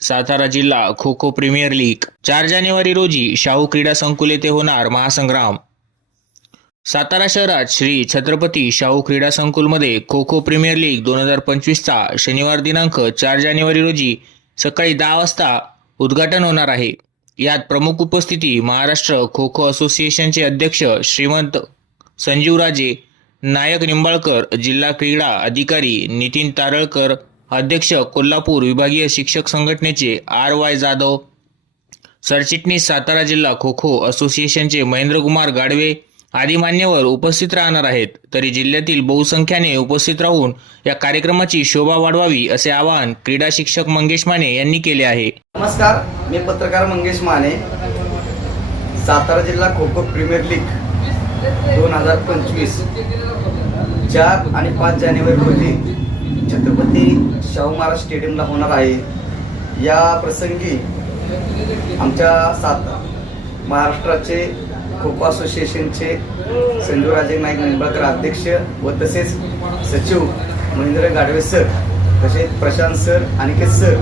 सातारा जिल्हा kho kho premier league. चार जानेवारी रोजी शाहू क्रीडा संकुल येथे होणार महासंग्राम. सातारा शहरात श्री छत्रपती शाहू क्रीडा संकुलमध्ये खो खो प्रीमियर लीग दोन हजार पंचवीसचा शनिवार दिनांक चार जानेवारी रोजी सकाळी दहा वाजता उद्घाटन होणार आहे. यात प्रमुख उपस्थिती महाराष्ट्र खो खो असोसिएशनचे अध्यक्ष श्रीमंत संजीवराजे नायक निंबाळकर जिल्हा क्रीडा अधिकारी नितीन तारळकर अध्यक्ष कोल्हापूर विभागीय शिक्षक संघटनेचे आर वाय जाधव सरचिटणीस सातारा जिल्हा खो खो असोसिएशनचे महेंद्रकुमार गाडवे आदी मान्यवर उपस्थित राहणार आहेत. तरी जिल्ह्यातील बहुसंख्याने उपस्थित राहून या कार्यक्रमाची शोभा वाढवावी असे आवाहन क्रीडा शिक्षक मंगेश माने यांनी केले आहे. नमस्कार मी पत्रकार मंगेश माने सातारा जिल्हा खो खो प्रीमियर लीग. दोन हजार पंचवीस. चार आणि पाच जानेवारी रोजी छत्रपती शाहू महाराज स्टेडियमला होणार आहे. या प्रसंगी आमच्या सात महाराष्ट्राचे खो खो असोसिएशनचे संजूराजे नाईक निंबाळकर अध्यक्ष व तसेच सचिव महेंद्र गाडवे सर तसेच प्रशांत सर अनिकेत सर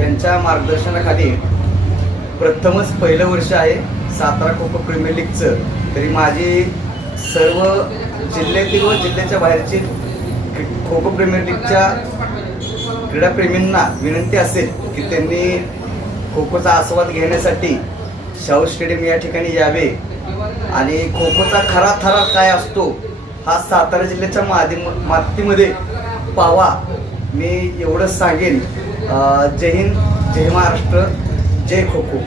यांच्या मार्गदर्शनाखाली प्रथमच पहिलं वर्ष आहे. सातारा खो खो प्रीमियर लीगचं तरी माझी सर्व जिल्ह्यातील व जिल्ह्याच्या बाहेरची खो खो प्रीमियर लीगच्या क्रीडाप्रेमींना विनंती असेल की त्यांनी खो खोचा आस्वाद घेण्यासाठी शाहू स्टेडियम या ठिकाणी यावे. आणि खो खोचा खरा थरा काय असतो हा सातारा जिल्ह्याच्या माध्यम मातीमध्ये पावा मी एवढंच सांगेन. जय हिंद जय महाराष्ट्र जय खो खो.